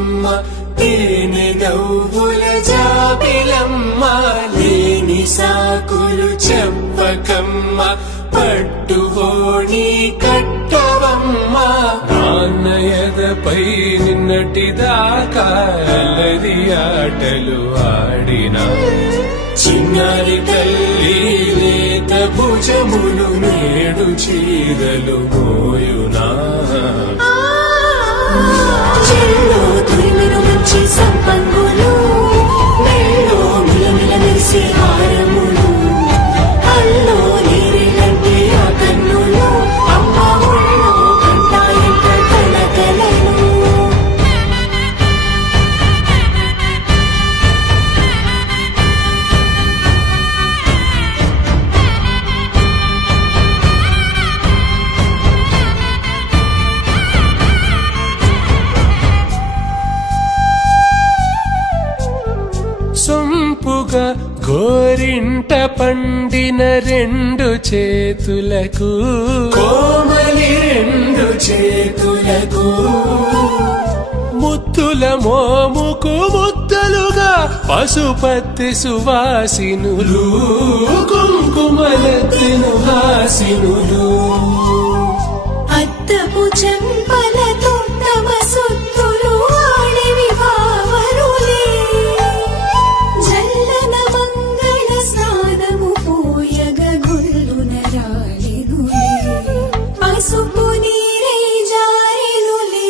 బతుకమ్మ తేనె నవ్వుల జాబిలమ్మ లేని సాకులు చెప్పకమ్మ పట్టువోణి కట్టవమ్మ నాన్నయదపై నిన్నటిదాకా అల్లరి ఆటలు ఆడినా చిన్నారి తల్లి లేత భుజములు నేడు చీరలు మోయునా చెల్లో తురిమిను మంచి సంపంగులు మెళ్ళో మిలమిల మెరిసే హారములు అల్లో నీరిలంటే ఆ కన్నులు అమ్మ ఒళ్ళో కంటాయంట కలకలను సొంపుగా గోరింట పండిన రెండు చేతులకు కోమలి రెండు చేతులకు ముత్తుల మోముకు ముద్దలుగా పశుపతి సువాసినులు కుంకుమలెత్తిను హాసినులు అద్దపు చెంపలతో తమ సుత్తులు ఆడివి వావరులే జల్లన మంగళ స్నానము పోయగ గుళ్ళున రాలినులే పసుపు నీరై జారినులే